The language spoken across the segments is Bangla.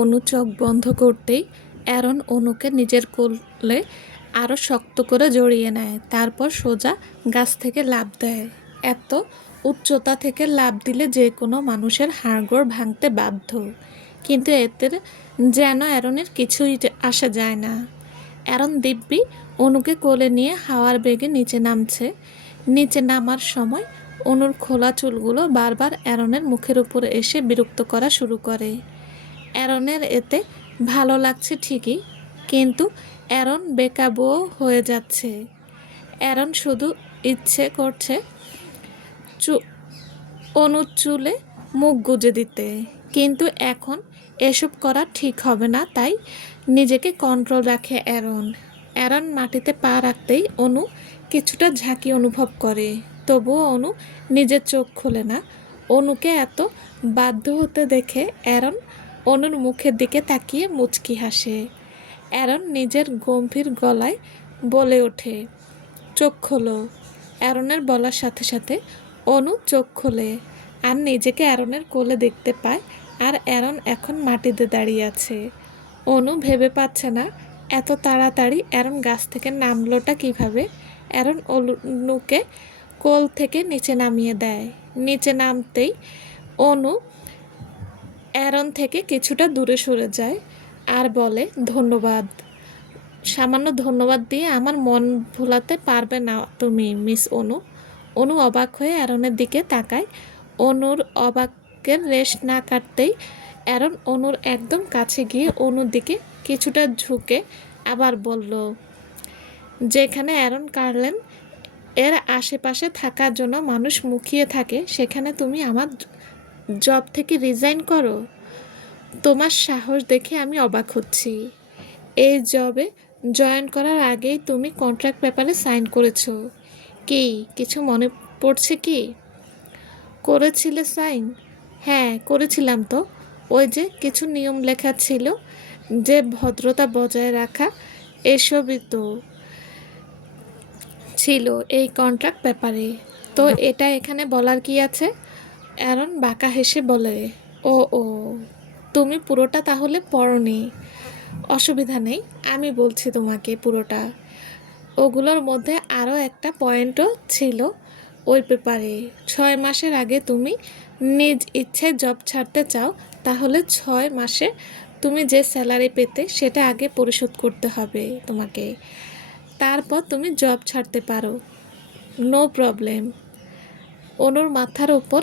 অনু চোখ বন্ধ করতেই অ্যারন অনুকে নিজের কোলে আরও শক্ত করে জড়িয়ে নেয়। তারপর সোজা গাছ থেকে লাফ দেয়। এত উচ্চতা থেকে লাফ দিলে যে কোনো মানুষের হাড়গোড় ভাঙতে বাধ্য, কিন্তু এতে যেন অ্যারনের কিছুই আসা যায় না। অ্যারন দিব্যি অনুকে কোলে নিয়ে হাওয়ার বেগে নিচে নামছে। নিচে নামার সময় অনুর খোলা চুলগুলো বারবার অ্যারনের মুখের উপরে এসে বিরক্ত করা শুরু করে। অ্যারনের এতে ভালো লাগছে ঠিকই, কিন্তু অ্যারন বেকাবুও হয়ে যাচ্ছে। অ্যারন শুধু ইচ্ছে করছে অনুর চুলে মুখ গুজে দিতে, কিন্তু এখন এসব করা ঠিক হবে না, তাই নিজেকে কন্ট্রোল রাখে অ্যারন মাটিতে পা রাখতেই অনু কিছুটা ঝাঁকি অনুভব করে, তবুও অনু নিজের চোখ খোলে না। অনুকে এত বাধ্য হতে দেখে অ্যারন অনুর মুখের দিকে তাকিয়ে মুচকি হাসে। অ্যারন নিজের গম্ভীর গলায় বলে ওঠে, চোখ খোলো। অ্যারনের বলার সাথে সাথে অনু চোখ খোলে আর নিজেকে অ্যারনের কোলে দেখতে পায়। আর অ্যারন এখন মাটিতে দাঁড়িয়ে আছে। অনু ভেবে পাচ্ছে না এত তাড়াতাড়ি অ্যারন গাছ থেকে নামলোটা কিভাবে। অ্যারন অনুকে কোল থেকে নিচে নামিয়ে দেয়। নিচে নামতেই অনু অ্যারন থেকে কিছুটা দূরে সরে যায় আর বলে, ধন্যবাদ। সামান্য ধন্যবাদ দিয়ে আমার মন ভোলাতে পারবে না তুমি, মিস অনু। অনু অবাক হয়ে অ্যারনের দিকে তাকায়। অনুর অবাকের রেশ না কাটতেই অ্যারন অনুর একদম কাছে গিয়ে অনুর দিকে কিছুটা ঝুঁকে আবার বলল, যেখানে অ্যারন কার্লেন এর আশেপাশে থাকার জন্য মানুষ মুখিয়ে থাকে, সেখানে তুমি আমার জব থেকে রিজাইন করো? তোমার সাহস দেখে আমি অবাক হচ্ছি। এই জবে জয়েন করার আগেই তুমি কন্ট্রাক্ট পেপারে সাইন করেছো। কি কিছু মনে পড়ছে কি? করেছিলে সাইন? হ্যাঁ করেছিলাম তো। ওই যে কিছু নিয়ম লেখা ছিল, যে ভদ্রতা বজায় রাখা, এসবই তো ছিল এই কন্ট্রাক্ট পেপারে। তো এটা এখানে বলার কি আছে? অ্যারন বাঁকা হেসে বলে, ও তুমি পুরোটা তাহলে পড়নি। অসুবিধা নেই, আমি বলছি তোমাকে পুরোটা। ওগুলোর মধ্যে আরও একটা পয়েন্টও ছিল ওই পেপারে। 6 মাসের আগে তুমি নিজ ইচ্ছায় জব ছাড়তে চাও, তাহলে 6 মাসে তুমি যে স্যালারি পেতে সেটা আগে পরিশোধ করতে হবে তোমাকে। তারপর তুমি জব ছাড়তে পারো, নো প্রবলেম। অনুর মাথার ওপর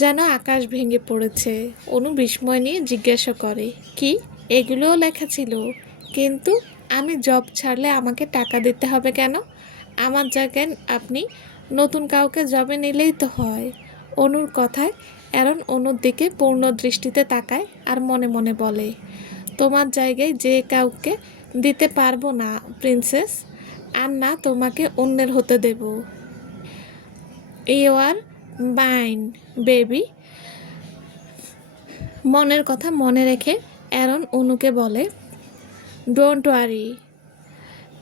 যেন আকাশ ভেঙে পড়েছে। অনু বিস্ময় নিয়ে জিজ্ঞাসা করে, কি এগুলোও লেখা ছিল? কিন্তু আমি জব ছাড়লে আমাকে টাকা দিতে হবে কেন? আমার জায়গায় আপনি নতুন কাউকে জবে নিলেই তো হয়। অনুর কথায় অ্যারন অনুর দিকে পূর্ণ দৃষ্টিতে তাকায় আর মনে মনে বলে, তোমার জায়গায় যে কাউকে দিতে পারবো না প্রিন্সেস, আর না তোমাকে অন্যের হতে দেব। You are mine baby. মনের কথা মনে রেখে অ্যারন অনুকে বলে, ডোন্ট ওয়ারি,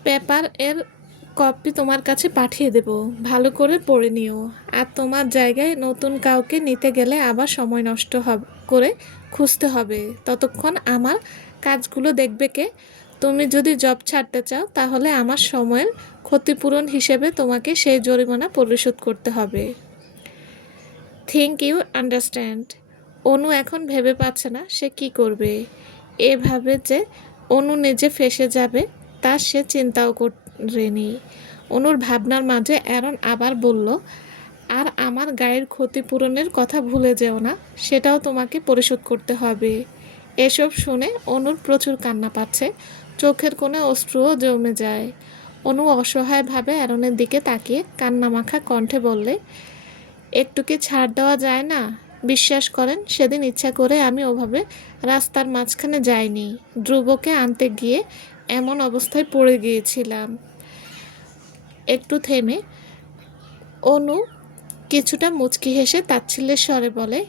পেপার এর কপি তোমার কাছে পাঠিয়ে দেব, ভালো করে পড়ে নিও। আর তোমার জায়গায় নতুন কাউকে নিতে গেলে আবার সময় নষ্ট করে খুঁজতে হবে। ততক্ষণ আমার কাজগুলো দেখবে কে? তুমি যদি জব ছাড়তে চাও, তাহলে আমার সময়ের ক্ষতিপূরণ হিসেবে তোমাকে সেই জরিমানা পরিশোধ করতে হবে। Think you understand. অনু এখন ভেবে পাচ্ছে না সে কি করবে। এভাবে যে অনু নিজে ফেঁসে যাবে তা সে চিন্তাও করেনি। অনুর ভাবনার মাঝে অ্যারন আবার বলল, আর আমার গায়ের ক্ষতিপূরণের কথা ভুলে যেও না, সেটাও তোমাকে পরিশোধ করতে হবে। এসব শুনে অনুর প্রচুর কান্না পাচ্ছে, চোখের কোণে অশ্রুও জমে যায়। অনু অসহায়ভাবে অ্যারনের দিকে তাকিয়ে কান্নামাখা কণ্ঠে বললে, একটু কি ছাড় দেওয়া যায় না? বিশ্বাস করেন, সেদিন ইচ্ছা করে আমি ওভাবে রাস্তার মাঝখানে যাইনি। ধ্রুবকে আনতে গিয়ে এমন অবস্থায় পড়ে গিয়েছিলাম। একটু থেমে অনু কিছুটা মুচকি হেসে তাচ্ছিল্যের স্বরে বলে,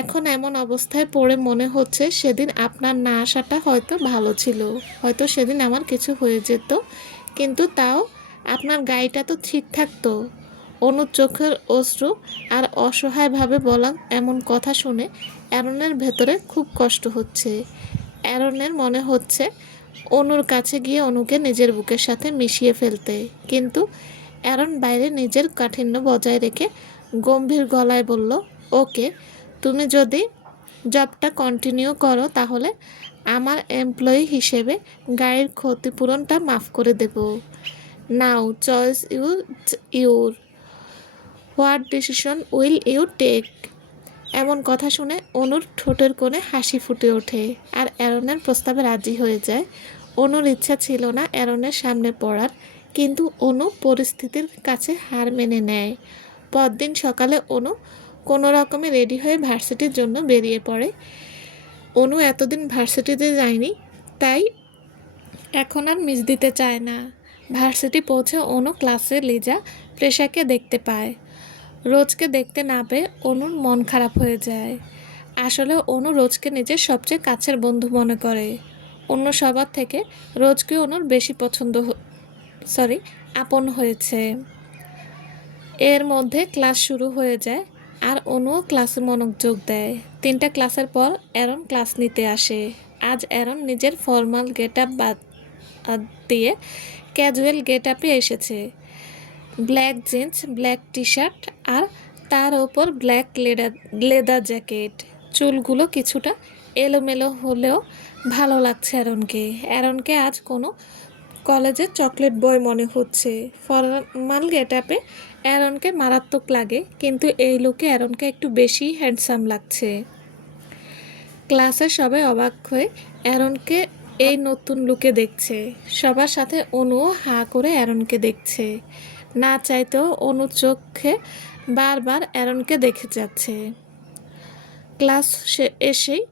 এখন এমন অবস্থায় পড়ে মনে হচ্ছে সেদিন আপনার না আসাটা হয়তো ভালো ছিল। হয়তো সেদিন আমার কিছু হয়ে যেত, কিন্তু তাও আপনার গাড়িটা তো ঠিক থাকতো। অনুর চোখের অশ্রু আর অসহায়ভাবে বলা এমন কথা শুনে অ্যারনের ভেতরে খুব কষ্ট হচ্ছে। অ্যারনের মনে হচ্ছে অনুর কাছে গিয়ে অনুকে নিজের বুকের সাথে মিশিয়ে ফেলতে, কিন্তু অ্যারন বাইরে নিজের কাঠিন্য বজায় রেখে গম্ভীর গলায় বলল, ওকে, তুমি যদি জবটা কন্টিনিউ করো তাহলে আমার এমপ্লয়ি হিসেবে গাড়ির ক্ষতিপূরণটা মাফ করে দেব। Now choice your, what decision will you take? এমন কথা শুনে অনুর ঠোঁটের কোণে হাসি ফুটে ওঠে আর অ্যারনের প্রস্তাবে রাজি হয়ে যায়। অনুর ইচ্ছা ছিল না অ্যারনের সামনে পড়ার, কিন্তু অনু পরিস্থিতির কাছে হার মেনে নেয়। পরদিন সকালে অনু কোনো রকমে রেডি হয়ে ভার্সিটির জন্য বেরিয়ে পড়ে। অনু এতদিন ভার্সিটিতে যায়নি, তাই এখন আর মিস দিতে চায় না। ভার্সিটি পৌঁছে অনু ক্লাসে লিজা প্রেশাকে দেখতে পায়। রোজকে দেখতে না পেয়ে অনুর মন খারাপ হয়ে যায়। আসলে অনু রোজকে নিজের সবচেয়ে কাছের বন্ধু মনে করে। অন্য সবার থেকে রোজকে অনুর বেশি আপন হয়েছে। এর মধ্যে ক্লাস শুরু হয়ে যায় আর অনুও ক্লাসে মনোযোগ দেয়। 3টা ক্লাসের পর অ্যারন ক্লাস নিতে আসে। আজ অ্যারন নিজের ফর্মাল গেট আপ বাদ দিয়ে ক্যাজুয়াল গেট আপে এসেছে। Black jeans, black T shirt আর তার ওপর ব্ল্যাক লেদার জ্যাকেট। চুলগুলো কিছুটা এলোমেলো হলেও ভালো লাগছে অ্যারনকে। অ্যারনকে আজ কোনো কলেজের চকলেট বয় মনে হচ্ছে। ফর্মাল গেট আপে অ্যারনকে মারাত্মক লাগে, কিন্তু এই লুকে অ্যারনকে একটু বেশি হ্যান্ডসাম লাগছে। ক্লাসের সবাই অবাক হয়ে অ্যারনকে এই নতুন লুকে দেখছে। সবার সাথে অনুও হাঁ করে অ্যারনকে দেখছে। না চাইতেও অনু চোখে বারবার অ্যারনকে দেখে যাচ্ছে। ক্লাস এসেই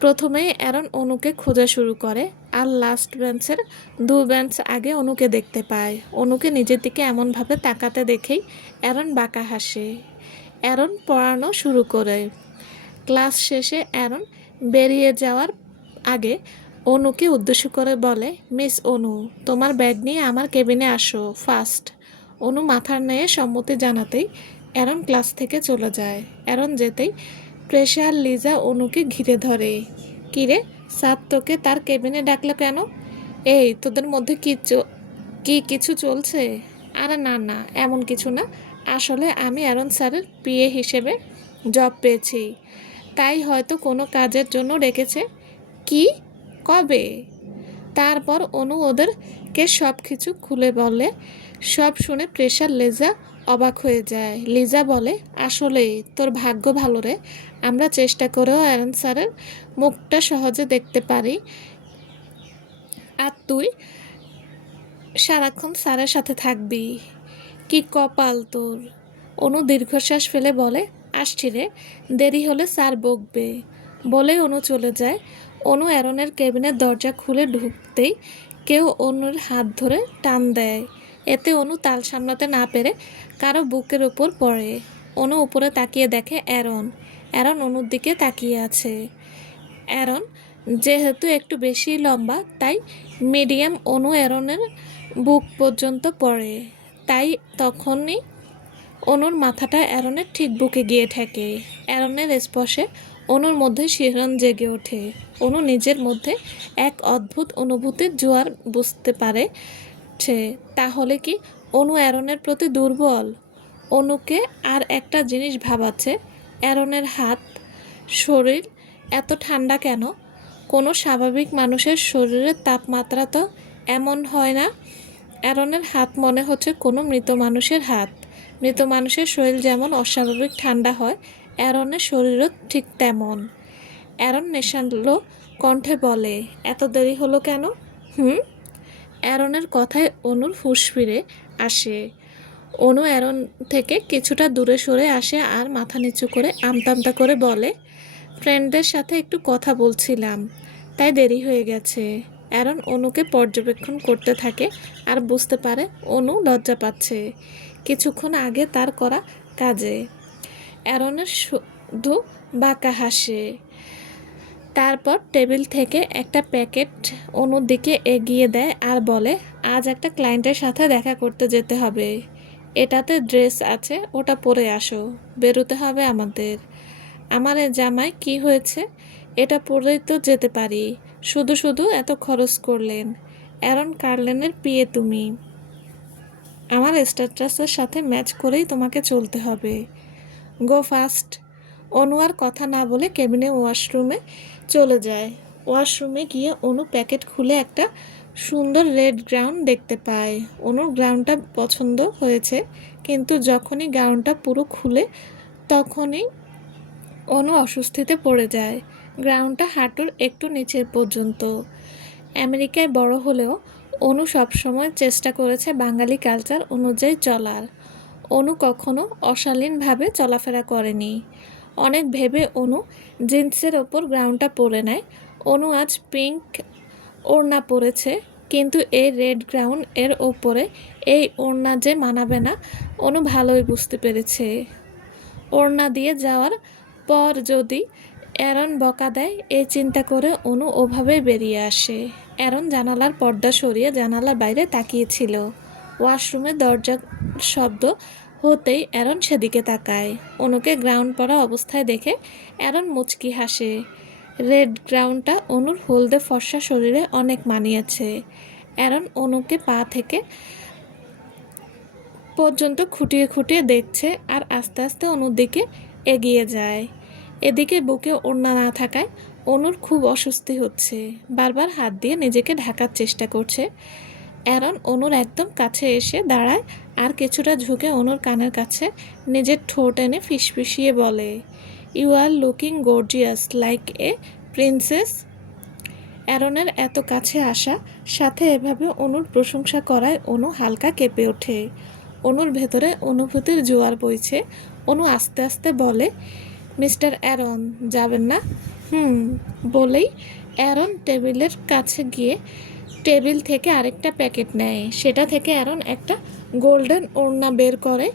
প্রথমেই অ্যারন অনুকে খোঁজা শুরু করে আর লাস্ট বেঞ্চের 2 বেঞ্চ আগে অনুকে দেখতে পায়। অনুকে নিজের দিকে এমনভাবে তাকাতে দেখেই অ্যারন বাঁকা হাসে। অ্যারন পড়ানো শুরু করে। ক্লাস শেষে অ্যারন বেরিয়ে যাওয়ার আগে অনুকে উদ্দেশ্য করে বলে, মিস অনু, তোমার ব্যাগ নিয়ে আমার কেবিনে আসো ফার্স্ট। অনু মাথার নেড়ে সম্মতি জানাতেই অ্যারন ক্লাস থেকে চলে যায়। অ্যারন যেতেই প্রেশা আর লিজা অনুকে ঘিরে ধরে। কিরে, স্যার তোকে তার কেবিনে ডাকলো কেন? এই তোদের মধ্যে কি কিছু চলছে? আরে না না, এমন কিছু না। আসলে আমি অ্যারন স্যারের পিএ হিসেবে জব পেয়েছি, তাই হয়তো কোনো কাজের জন্য ডেকেছে। কি? কবে? তারপর অনু ওদেরকে সব কিছু খুলে বলে। সব শুনে প্রেশার লিজা অবাক হয়ে যায়। লিজা বলে, আসলেই তোর ভাগ্য ভালো রে, আমরা চেষ্টা করেও অ্যারন স্যারের মুখটা সহজে দেখতে পারি, আর তুই সারাক্ষণ স্যারের সাথে থাকবি। কি কপাল তোর। অনু দীর্ঘশ্বাস ফেলে বলে, আসছি রে, দেরি হলে স্যার বকবে। বলে অনু চলে যায়। অনু অ্যারনের কেবিনের দরজা খুলে ঢুকতেই কেউ অনুর হাত ধরে টান দেয়। এতে অনু তাল সামলাতে না পেরে কারো বুকের ওপর পড়ে। অনু উপরে তাকিয়ে দেখে অ্যারন। অ্যারন অনুর দিকে তাকিয়ে আছে। অ্যারন যেহেতু একটু বেশি লম্বা, তাই মিডিয়াম অনু অ্যারনের বুক পর্যন্ত পড়ে। তাই তখনই অনুর মাথাটা অ্যারনের ঠিক বুকে গিয়ে ঠেকে। অ্যারনের স্পর্শে অনুর মধ্যে শিহরণ জেগে ওঠে। অনু নিজের মধ্যে এক অদ্ভুত অনুভূতির জোয়ার বুঝতে পারে। তাহলে কি অনু অ্যারনের প্রতি দুর্বল? অনুকে আর একটা জিনিস ভাবাচ্ছে, অ্যারনের হাত, শরীর এত ঠান্ডা কেন? কোনো স্বাভাবিক মানুষের শরীরের তাপমাত্রা তো এমন হয় না। অ্যারনের হাত মনে হচ্ছে কোনো মৃত মানুষের হাত। মৃত মানুষের শরীর যেমন অস্বাভাবিক ঠান্ডা হয়, অ্যারনের শরীরও ঠিক তেমন। অ্যারন নেশালো কণ্ঠে বলে, এত দেরি হলো কেন? অ্যারনের কথায় অনুর হুঁশ ফিরে আসে। অনু অ্যারন থেকে কিছুটা দূরে সরে আসে আর মাথা নিচু করে আমতা করে বলে, ফ্রেন্ডদের সাথে একটু কথা বলছিলাম, তাই দেরি হয়ে গেছে। অ্যারন অনুকে পর্যবেক্ষণ করতে থাকে আর বুঝতে পারে অনু লজ্জা পাচ্ছে কিছুক্ষণ আগে তার করা কাজে। অ্যারনের শুধু বাঁকা হাসে। তারপর টেবিল থেকে একটা প্যাকেট অনুর দিকে এগিয়ে দেয় আর বলে, আজ একটা ক্লায়েন্টের সাথে দেখা করতে যেতে হবে। এটাতে ড্রেস আছে, ওটা পরে আসো, বেরোতে হবে আমাদের। আমার এ জামায় কি হয়েছে? এটা পরেই তো যেতে পারি, শুধু শুধু এত খরচ করলেন। অ্যারন কার্লেনের পিয়ে তুমি, আমার স্ট্যাটাসের সাথে ম্যাচ করেই তোমাকে চলতে হবে। গো ফাস্ট। অনু আর কথা না বলে কেবিনে ওয়াশরুমে চলে যায়। ওয়াশরুমে গিয়ে অনু প্যাকেট খুলে একটা সুন্দর রেড গাউন দেখতে পায়। অনুর গাউনটা পছন্দ হয়েছে, কিন্তু যখনই গাউনটা পুরো খুলে তখনই অনু অস্বস্তিতে পড়ে যায়। গাউনটা হাঁটুর একটু নিচের পর্যন্ত। আমেরিকায় বড় হলেও অনু সবসময় চেষ্টা করেছে বাঙালি কালচার অনুযায়ী চলার। অনু কখনো অশালীনভাবে চলাফেরা করেনি। অনেক ভেবে অনু জিন্সের ওপর গাউনটা পরে নেয়। অনু আজ পিঙ্ক ওড়না পরেছে, কিন্তু এই রেড গাউন এর ওপরে এই ওড়না যে মানাবে না অনু ভালোই বুঝতে পেরেছে। ওড়না দিয়ে যাওয়ার পর যদি অ্যারন বকা দেয় এই চিন্তা করে অনু ওভাবেই বেরিয়ে আসে। অ্যারন জানালার পর্দা সরিয়ে জানালার বাইরে তাকিয়েছিল। ওয়াশরুমের দরজার শব্দ হতেই অ্যারন সেদিকে তাকায়। অনুকে গ্রাউন্ড পরা অবস্থায় দেখে অ্যারন মুচকি হাসে। রেড গ্রাউন্ডটা অনুর হলদে ফর্সা শরীরে অনেক মানিয়েছে। অ্যারন অনুকে পা থেকে পর্যন্ত খুঁটিয়ে খুঁটিয়ে দেখছে আর আস্তে আস্তে অনুর দিকে এগিয়ে যায়। এদিকে বুকে ওড়না না থাকায় অনুর খুব অস্বস্তি হচ্ছে। বারবার হাত দিয়ে নিজেকে ঢাকার চেষ্টা করছে। অ্যারন অনুর একদম কাছে এসে দাঁড়ায় আর কিছুটা ঝুঁকে অনুর কানের কাছে নিজের ঠোঁট এনে ফিসফিসিয়ে বলে, you are looking gorgeous like a princess. অ্যারনের এত কাছে আসা, সাথে এভাবে অনুর প্রশংসা করায় অনু হালকা কেঁপে ওঠে। অনুর ভেতরে অনুভূতির জোয়ার বইছে। অনু আস্তে আস্তে বলে, মিস্টার অ্যারন, যাবেন না? বলেই অ্যারন টেবিলের কাছে গিয়ে টেবিল থেকে আরেকটা প্যাকেট নেয়। সেটা থেকে অ্যারন একটা গোল্ডেন ওড়না বের করে।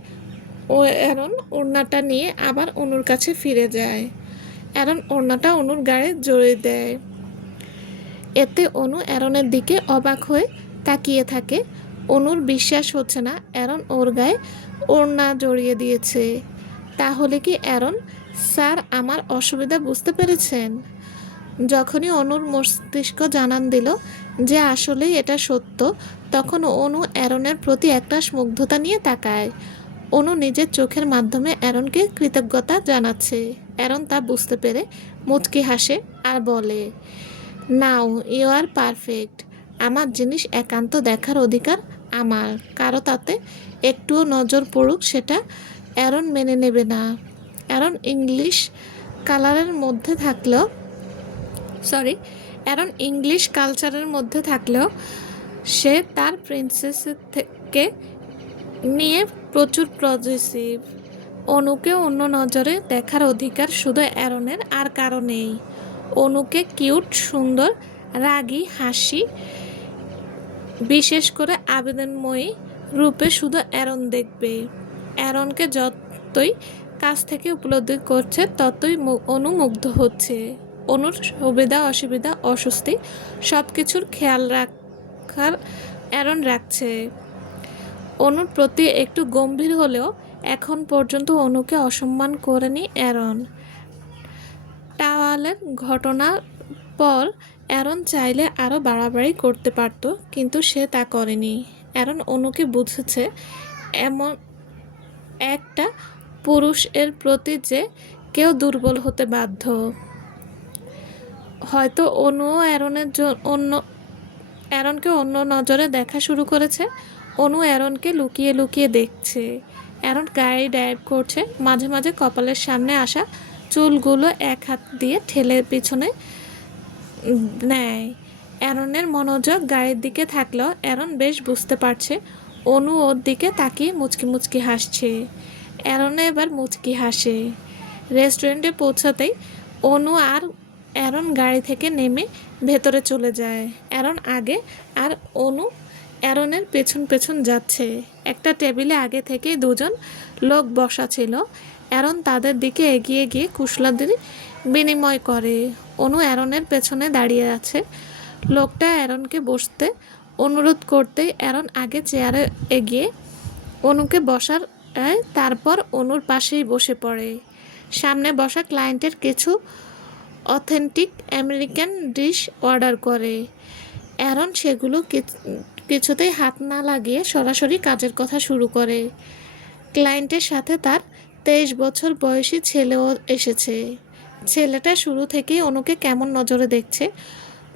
অ্যারন ওড়নাটা নিয়ে আবার অনুর কাছে ফিরে যায়। অ্যারন ওড়নাটা অনুর গায়ে জড়িয়ে দেয়। এতে অনু অ্যারনের দিকে অবাক হয়ে তাকিয়ে থাকে। অনুর বিশ্বাস হচ্ছে না অ্যারন ওর গায়ে ওড়না জড়িয়ে দিয়েছে। তাহলে কি অ্যারন স্যার আমার অসুবিধা বুঝতে পেরেছেন? যখনই অনুর মস্তিষ্ক জানান দিল যে আসলেই এটা সত্য, তখন অনু অ্যারনের প্রতি একটা মুগ্ধতা নিয়ে তাকায়। অনু নিজের চোখের মাধ্যমে অ্যারনকে কৃতজ্ঞতা জানাচ্ছে। অ্যারন তা বুঝতে পেরে মুচকি হাসে আর বলে, নাও ইউ আর পারফেক্ট। আমার জিনিস একান্ত দেখার অধিকার আমার। কারো তাতে একটুও নজর পড়ুক সেটা অ্যারন মেনে নেবে না। অ্যারন ইংলিশ কালচারের মধ্যে থাকলেও সে তার প্রিন্সেসের থেকে নিয়ে প্রচুর পজিটিভ। অনুকে অন্য নজরে দেখার অধিকার শুধু অ্যারনের, আর কারো নেই। অনুকে কিউট, সুন্দর, রাগী, হাসি, বিশেষ করে আবেদনময়ী রূপে শুধু অ্যারন দেখবে। অ্যারনকে যতই কাছ থেকে উপলব্ধি করছে ততই অনু মুগ্ধ হচ্ছে। অনুর সুবিধা অসুবিধা অস্বস্তি সব কিছুর খেয়াল রাখার অ্যারন রাখছে। অনুর প্রতি একটু গম্ভীর হলেও এখন পর্যন্ত অনুকে অসম্মান করেনি অ্যারন। টাওয়ালের ঘটনার পর অ্যারন চাইলে আরও বাড়াবাড়ি করতে পারত, কিন্তু সে তা করেনি। অ্যারন অনুকে বুঝেছে এমন একটা পুরুষ এর প্রতি যে কেউ দুর্বল হতে বাধ্য। হয়তো অনুও অ্যারনকে অন্য নজরে দেখা শুরু করেছে। অনু অ্যারনকে লুকিয়ে লুকিয়ে দেখছে। অ্যারন গাড়ি ড্রাইভ করছে, মাঝে মাঝে কপালের সামনে আসা চুলগুলো এক হাত দিয়ে ঠেলে পিছনে নেয়। অ্যারনের মনোযোগ গাড়ির দিকে থাকলেও অ্যারন বেশ বুঝতে পারছে অনু ওর দিকে তাকিয়ে মুচকি মুচকি হাসছে। অ্যারনে এবার মুচকি হাসে। রেস্টুরেন্টে পৌঁছাতেই অনু আর অ্যারন গাড়ি থেকে নেমে ভেতরে চলে যায়। অ্যারন আগে আর অনু অ্যারনের পেছন পেছন যাচ্ছে। একটা টেবিলে আগে থেকেই দুজন লোক বসা ছিল। অ্যারন তাদের দিকে এগিয়ে গিয়ে কুশলাদি বিনিময় করে। অনু অ্যারনের পেছনে দাঁড়িয়ে আছে। লোকটা অ্যারনকে বসতে অনুরোধ করতেই অ্যারন আগে চেয়ারে এগিয়ে অনুকে বসার, তারপর অনুর পাশেই বসে পড়ে। সামনে বসা ক্লায়েন্টের কিছু অথেন্টিক আমেরিকান ডিশ অর্ডার করে। অ্যারন সেগুলো কিছুতেই হাত না লাগিয়ে সরাসরি কাজের কথা শুরু করে। ক্লায়েন্টের সাথে তার 23 বছর বয়সী ছেলেও এসেছে। ছেলেটা শুরু থেকেই অনুকে কেমন নজরে দেখছে।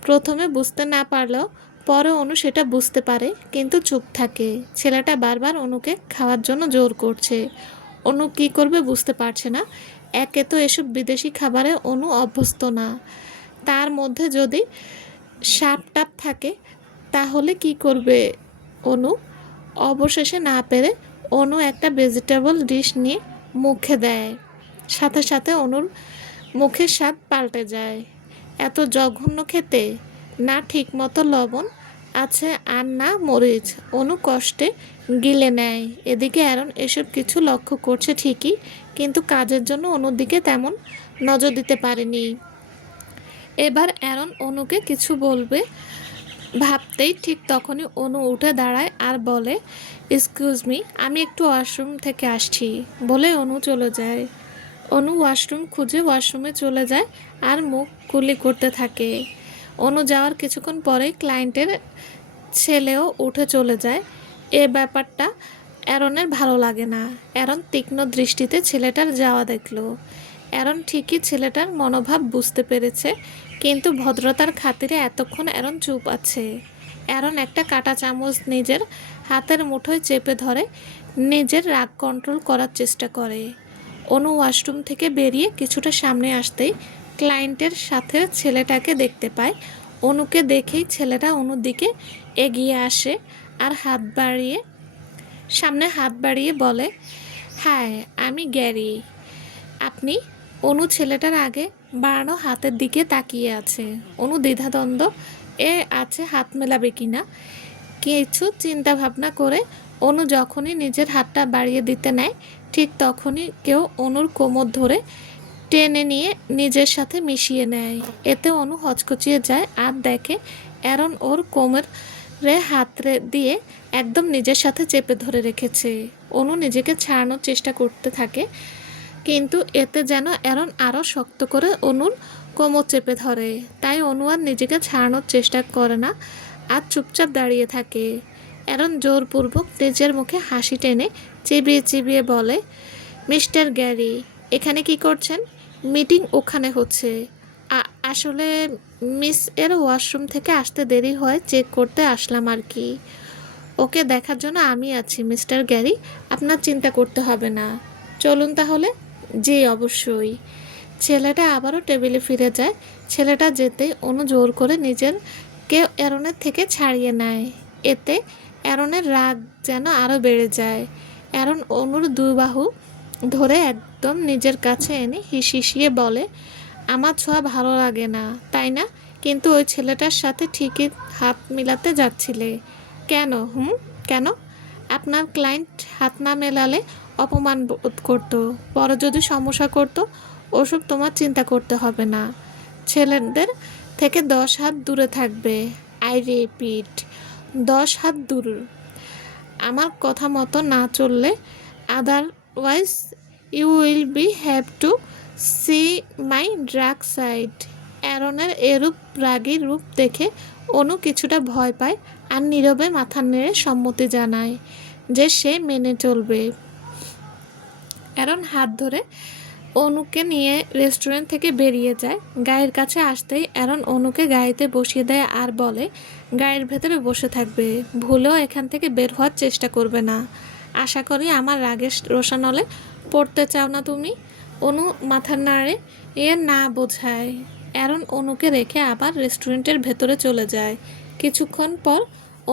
প্রথমে বুঝতে না পারলেও পরে অনু সেটা বুঝতে পারে, কিন্তু চুপ থাকে। ছেলেটা বারবার অনুকে খাওয়ার জন্য জোর করছে। অনু কী করবে বুঝতে পারছে না। একে তো এসব বিদেশি খাবারে অনু অভ্যস্ত না, তার মধ্যে যদি সাপ টাপ থাকে তাহলে কি করবে অনু। অবশেষে না পেরে অনু একটা ভেজিটেবল ডিশ নিয়ে মুখে দেয়। সাথে সাথে অনুর মুখের স্বাদ পাল্টে যায়। এত জঘন্য খেতে, না ঠিক মতো লবণ আছে আর না মরিচ। অনু কষ্টে গিলে নেয়। এদিকে অ্যারন এসব কিছু লক্ষ্য করছে ঠিকই, কিন্তু কাজের জন্য অনুর দিকে তেমন নজর দিতে পারেনি। এবার অ্যারন অনুকে কিছু বলবে ভাবতেই ঠিক তখনই অনু উঠে দাঁড়ায় আর বলে, এক্সকিউজ মি, আমি একটু ওয়াশরুম থেকে আসছি বলে অনু চলে যায়। অনু ওয়াশরুম খুঁজে ওয়াশরুমে চলে যায় আর মুখ কুলি করতে থাকে। অনু যাওয়ার কিছুক্ষণ পরেই ক্লায়েন্টের ছেলেও উঠে চলে যায়। এ ব্যাপারটা অ্যারনের ভালো লাগে না। অ্যারন তীক্ষ্ণ দৃষ্টিতে ছেলেটার যাওয়া দেখল। অ্যারন ঠিকই ছেলেটার মনোভাব বুঝতে পেরেছে, কিন্তু ভদ্রতার খাতিরে এতক্ষণ অ্যারন চুপ আছে। অ্যারন একটা কাঁটা চামচ নিজের হাতের মুঠোয় চেপে ধরে নিজের রাগ কন্ট্রোল করার চেষ্টা করে। অনু ওয়াশরুম থেকে বেরিয়ে কিছুটা সামনে আসতেই ক্লায়েন্টের সাথে ছেলেটাকে দেখতে পায়। অনুকে দেখেই ছেলেটা অনুর দিকে এগিয়ে আসে আর সামনে হাত বাড়িয়ে বলে, হ্যাঁ আমি গ্যারি। আপনি? অনু ছেলেটার আগে বাড়ানো হাতের দিকে তাকিয়ে আছে। অনু দ্বিধাদ্বন্দ্ব আছে হাত মেলাবে কিনা। কিছু চিন্তা ভাবনা করে অনু যখনই নিজের হাতটা বাড়িয়ে দিতে নেয়, ঠিক তখনই কেউ অনুর কোমর ধরে টেনে নিয়ে নিজের সাথে মিশিয়ে নেয়। এতে অনু হচকচিয়ে যায় আর দেখে অ্যারন ওর কোমরে হাত দিয়ে একদম নিজের সাথে চেপে ধরে রেখেছে। অনু নিজেকে ছাড়ানোর চেষ্টা করতে থাকে, কিন্তু এতে যেন অ্যারন আরও শক্ত করে অনুর কোমর চেপে ধরে। তাই অনু আর নিজেকে ছাড়ানোর চেষ্টা করে না আর চুপচাপ দাঁড়িয়ে থাকে। অ্যারন জোরপূর্বক নিজের মুখে হাসি টেনে চিবিয়ে চিবিয়ে বলে, মিস্টার গ্যারি, এখানে কি করছেন? মিটিং ওখানে হচ্ছে। আসলে মিস এর ওয়াশরুম থেকে আসতে দেরি হয়, চেক করতে আসলাম আর কি। ওকে দেখার জন্য আমি আছি মিস্টার গ্যারি, আপনার চিন্তা করতে হবে না। চলুন তাহলে। জি অবশ্যই। ছেলেটা আবারও টেবিলে ফিরে যায়। ছেলেটা যেতেই অনু জোর করে নিজেরকে অ্যারনের থেকে ছাড়িয়ে নেয়। এতে অ্যারনের রাগ যেন আরও বেড়ে যায়। অ্যারন অনুর দুই বাহু ধরে একদম নিজের কাছে এনে হিসিয়ে বলে, আমার ছোঁয়া ভালো লাগে না তাই না? কিন্তু ওই ছেলেটার সাথে ঠিকই হাত মিলাতে যাচ্ছিলে কেন? কেন? আপনার ক্লায়েন্ট হাত না মেলালে অপমান বোধ করতো, পরে যদি সমস্যা করতো। ওসব তোমার চিন্তা করতে হবে না। ছেলেদের থেকে 10 হাত দূরে থাকবে। আই রিপিট, 10 হাত দূর। আমার কথা মতো না চললে otherwise you will be have to see my drug side. অ্যারনের এরূপ রাগী রূপ দেখে অনু কিছুটা ভয় পায় আর নীরবে মাথা নেড়ে সম্মতি জানায় যে সে মেনে চলবে। অ্যারন হাত ধরে অনুকে নিয়ে রেস্টুরেন্ট থেকে বেরিয়ে যায়। গাড়ির কাছে আসতেই অ্যারন অনুকে গাড়িতে বসিয়ে দেয় আর বলে, গাড়ির ভেতরে বসে থাকবে, ভুলেও এখান থেকে বের হওয়ার চেষ্টা করবে না। আশা করি আমার রাগের রোষানলে পড়তে চাও না তুমি। অনু মাথা নাড়ে না বোঝায়। অ্যারন অনুকে রেখে আবার রেস্টুরেন্টের ভেতরে চলে যায়। কিছুক্ষণ পর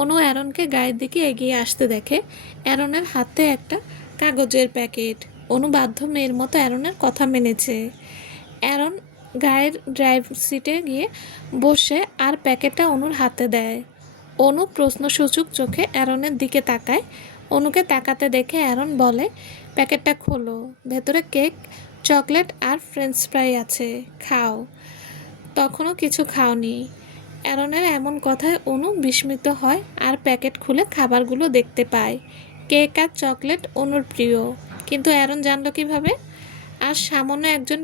অনু অ্যারনকে গাড়ির দিকে এগিয়ে আসতে দেখে। অ্যারনের হাতে একটা কাগজের প্যাকেট। অনু বাধ্য মেয়ের মতো অ্যারনের কথা মেনেছে। অ্যারন গাড়ির ড্রাইভ সিটে গিয়ে বসে আর প্যাকেটটা অনুর হাতে দেয়। অনু প্রশ্নসূচক চোখে অ্যারনের দিকে তাকায়। অনুকে তাকাতে দেখে অ্যারন বলে, প্যাকেটটা খোলো, ভেতরে কেক, চকলেট আর ফ্রেঞ্চ ফ্রাই আছে, খাও। তখনও কিছু খাওনি। অ্যারনের এমন কথায় অনু বিস্মিত হয় আর প্যাকেট খুলে খাবারগুলো দেখতে পায়। কেক আর চকলেট অনুর প্রিয়, কিন্তু অ্যারন জানলো কিভাবে? আর সামান্য একজন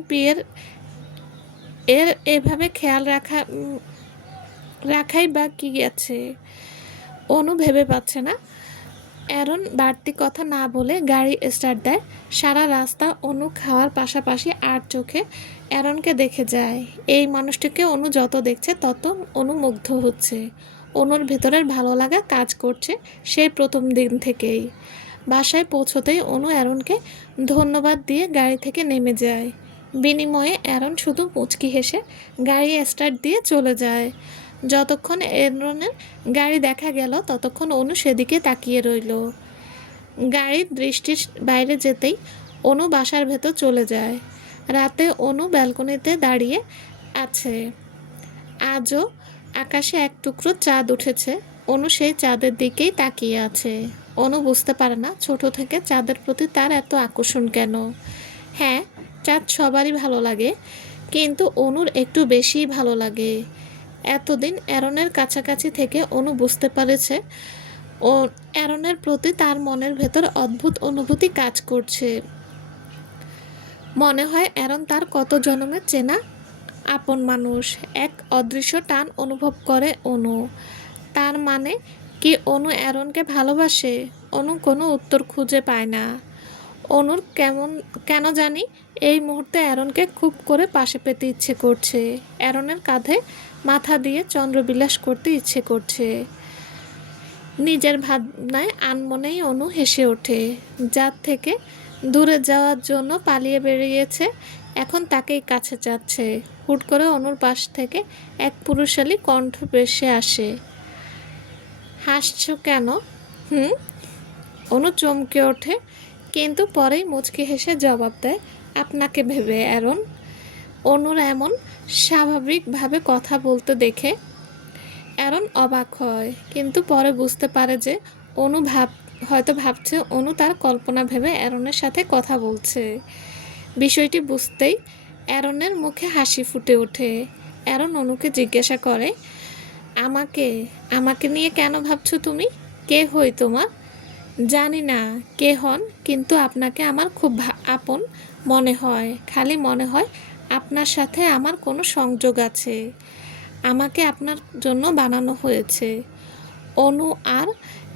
এর এভাবে খেয়াল রাখাই বা কি আছে। অনু ভেবে পাচ্ছে না। অ্যারন বাড়তি কথা না বলে গাড়ি স্টার্ট দেয়। সারা রাস্তা অনু খাওয়ার পাশাপাশি আর চোখে অ্যারনকে দেখে যায়। এই মানুষটিকে অনু যত দেখছে তত অনু মুগ্ধ হচ্ছে। অনুর ভেতরের ভালো লাগা কাজ করছে সেই প্রথম দিন থেকেই। বাসায় পৌঁছতেই অনু অ্যারনকে ধন্যবাদ দিয়ে গাড়ি থেকে নেমে যায়। বিনিময়ে অ্যারন শুধু মুচকি হেসে গাড়ি স্টার্ট দিয়ে চলে যায়। যতক্ষণ অ্যারনের গাড়ি দেখা গেল ততক্ষণ অনু সেদিকে তাকিয়ে রইল। গাড়ির দৃষ্টির বাইরে যেতেই অনু বাসার ভেতর চলে যায়। রাতে অনু ব্যালকনিতে দাঁড়িয়ে আছে। আজও আকাশে এক টুকরো চাঁদ উঠেছে। অনু সেই চাঁদের দিকেই তাকিয়ে আছে। অনু বুঝতে পারে না ছোট থেকে চাঁদের প্রতি তার এত আকর্ষণ কেন। হ্যাঁ, চাঁদ সবারই ভালো লাগে, কিন্তু অনুর একটু বেশিই ভালো লাগে। এতদিন অ্যারনের কাছাকাছি থেকে অনু বুঝতে পেরেছে ও অ্যারনের প্রতি তার মনের ভেতর অদ্ভুত অনুভূতি কাজ করছে। মনে হয় অ্যারন তার কত জন্মের চেনা আপন মানুষ। এক অদৃশ্য টান অনুভব করে অনু। তার মানে কি অনু অ্যারনকে ভালোবাসে? অনু কোনো উত্তর খুঁজে পায় না। অনুর কেন জানি এই মুহূর্তে অ্যারনকে খুব করে পাশে পেতে ইচ্ছে করছে। অ্যারনের কাঁধে মাথা দিয়ে চন্দ্রবিলাস করতে ইচ্ছে করছে। নিজের ভাবনায় আনমনেই অনু হেসে ওঠে। যার থেকে দূরে যাওয়ার জন্য পালিয়ে বেরিয়েছে, এখন তাকেই কাছে চাচ্ছে। হুট করে অনুর পাশ থেকে এক পুরুষালী কণ্ঠ ভেসে আসে। হাসছো কেন? হুম। অনু চমকে ওঠে, কিন্তু পরেই মুচকি হেসে জবাব দেয়, আপনাকে ভেবে অ্যারন। অনুর এমন স্বাভাবিকভাবে কথা বলতে দেখে অ্যারন অবাক হয়, কিন্তু পরে বুঝতে পারে যে অনু হয়তো ভাবছে অনু তার কল্পনা ভেবে অ্যারনের সাথে কথা বলছে। বিষয়টি বুঝতেই অ্যারনের মুখে হাসি ফুটে ওঠে। অ্যারন অনুকে জিজ্ঞাসা করে, আমাকে আমাকে নিয়ে কেন ভাবছো তুমি? কে হই তোমার? জানি না কে হন, কিন্তু আপনাকে আমার খুব আপন মনে হয়। খালি মনে হয় আপনার সাথে আমার কোনো সংযোগ আছে। আমাকে আপনার জন্য বানানো হয়েছে। অনু আর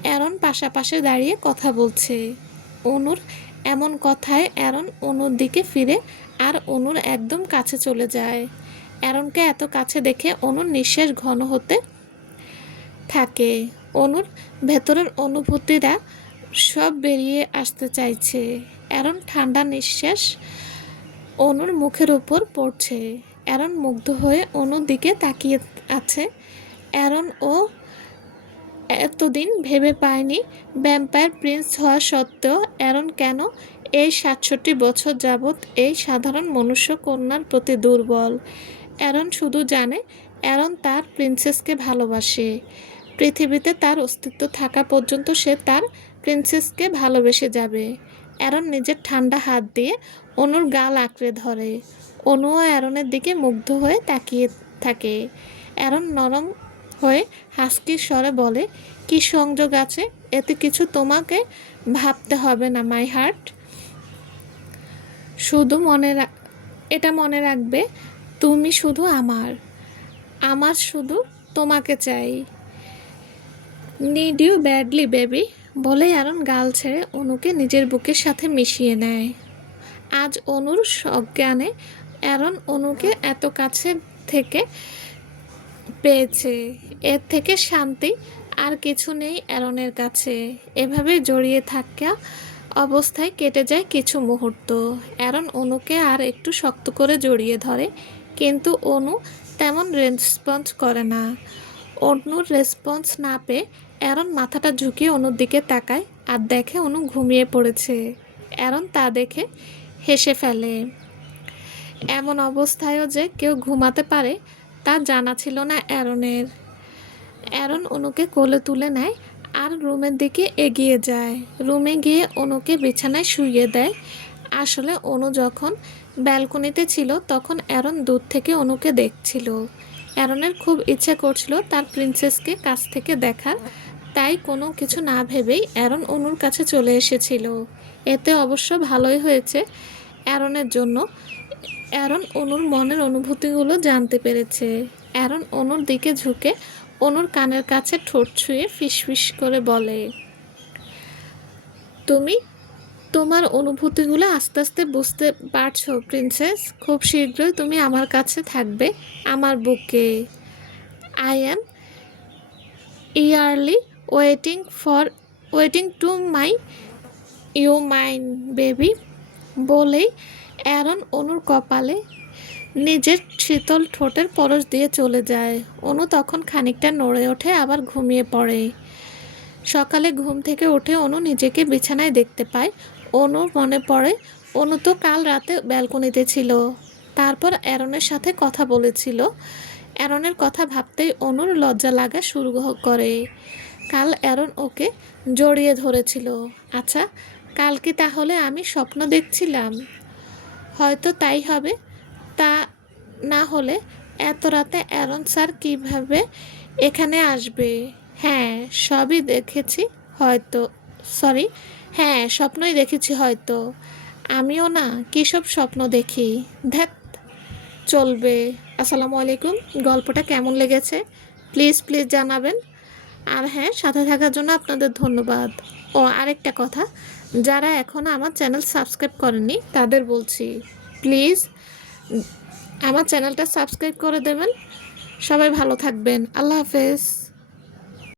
অ্যারন পাশাপাশি দাঁড়িয়ে কথা বলছে। অনুর এমন কথায় অ্যারন অনুর দিকে ফিরে আর অনুর একদম কাছে চলে যায়। অ্যারনকে এত কাছে দেখে অনুর নিঃশ্বাস ঘন হতে থাকে। অনুর ভেতরের অনুভূতিরা সব বেরিয়ে আসতে চাইছে। অ্যারন ঠান্ডা নিঃশ্বাস অনুর মুখের উপর পড়ছে। অ্যারন মুগ্ধ হয়ে অনুর দিকে তাকিয়ে আছে। অ্যারন ও এতদিন ভেবে পায়নি ভ্যাম্পায়ার প্রিন্স হওয়া সত্ত্বেও অ্যারন কেন এই ৬৭ বছর যাবৎ এই সাধারণ মনুষ্য কন্যার প্রতি দুর্বল। অ্যারন শুধু জানে অ্যারন তার প্রিন্সেসকে ভালোবাসে। পৃথিবীতে তার অস্তিত্ব থাকা পর্যন্ত সে তার প্রিন্সেসকে ভালোবেসে যাবে। অ্যারন নিজের ঠান্ডা হাত দিয়ে অনুর গাল আঁকড়ে ধরে। অনুও অ্যারনের দিকে মুগ্ধ হয়ে তাকিয়ে থাকে। অ্যারন নরম হয়ে হাস্কির স্বরে বলে, কি সংযোগ আছে? এতে কিছু তোমাকে ভাবতে হবে না মাই হার্ট। শুধু এটা মনে রাখবে, তুমি শুধু আমার শুধু তোমাকে চাই। Need you badly baby. বলেই অ্যারন গাল ছেড়ে অনুকে নিজের বুকের সাথে মিশিয়ে নেয়। আজ অনুর সজ্ঞানে অ্যারন অনুকে এত কাছে থেকে পেয়েছে। এর থেকে শান্তি আর কিছু নেই অ্যারনের কাছে। এভাবে জড়িয়ে থাকা অবস্থায় কেটে যায় কিছু মুহূর্ত। অ্যারন অনুকে আর একটু শক্ত করে জড়িয়ে ধরে, কিন্তু অনু তেমন রেসপন্স করে না। অনুর রেসপন্স না পেয়ে অ্যারন মাথাটা ঝুঁকিয়ে অনুর দিকে তাকায় আর দেখে অনু ঘুমিয়ে পড়েছে। অ্যারন তা দেখে হেসে ফেলে। এমন অবস্থায়ও যে কেউ ঘুমাতে পারে তা জানা ছিল না অ্যারনের। অ্যারন অনুকে কোলে তুলে নেয় আর রুমের দিকে এগিয়ে যায়। রুমে গিয়ে অনুকে বিছানায় শুইয়ে দেয়। আসলে অনু যখন ব্যালকনিতে ছিল তখন অ্যারন দূর থেকে অনুকে দেখছিল। অ্যারনের খুব ইচ্ছে করছিল তার প্রিন্সেসকে কাছ থেকে দেখার, তাই কোনো কিছু না ভেবেই অ্যারন অনুর কাছে চলে এসেছিল। এতে অবশ্য ভালোই হয়েছে অ্যারনের জন্য। অ্যারন অনুর মনের অনুভূতিগুলো জানতে পেরেছে। অ্যারন অনুর দিকে ঝুঁকে অনুর কানের কাছে ঠোঁট ছুঁয়ে ফিসফিস করে বলে, তুমি তোমার অনুভূতিগুলো আস্তে আস্তে বুঝতে পারছো প্রিন্সেস। খুব শীঘ্রই তুমি আমার কাছে থাকবে, আমার বুকে। I am yearly waiting to my you mine baby. বলেই অ্যারন অনুর কপালে নিজের শীতল ঠোঁটের পরশ দিয়ে চলে যায়। অনু তখন খানিকটা নড়ে ওঠে, আবার ঘুমিয়ে পড়ে। সকালে ঘুম থেকে উঠে অনু নিজেকে বিছানায় দেখতে পায়। অনুর মনে পড়ে অনু তো কাল রাতে ব্যালকনিতে ছিল, তারপর অ্যারনের সাথে কথা বলেছিল। অ্যারনের কথা ভাবতেই অনুর লজ্জা লাগা শুরু করে। কাল অ্যারন ওকে জড়িয়ে ধরেছিল। আচ্ছা, কাল কি তাহলে আমি স্বপ্ন দেখছিলাম? হয়তো তাই হবে। তা না হলে এত রাতে অ্যারন স্যার কীভাবে এখানে আসবে? হ্যাঁ, সবই দেখেছি হয়তো। সরি, হ্যাঁ, স্বপ্নই দেখেছি হয়তো। আমিও না কী সব স্বপ্ন দেখি। ধ্যাত, চলবে। আসসালামু আলাইকুম। গল্পটা কেমন লেগেছে প্লিজ প্লিজ জানাবেন। আর হ্যাঁ, সাথে থাকার জন্য আপনাদের ধন্যবাদ। ও আরেকটা কথা, যারা এখনও আমার চ্যানেল সাবস্ক্রাইব করেননি তাদের বলছি, প্লিজ আমার চ্যানেলটা সাবস্ক্রাইব করে দেবেন। সবাই ভালো থাকবেন। আল্লাহ হাফেজ।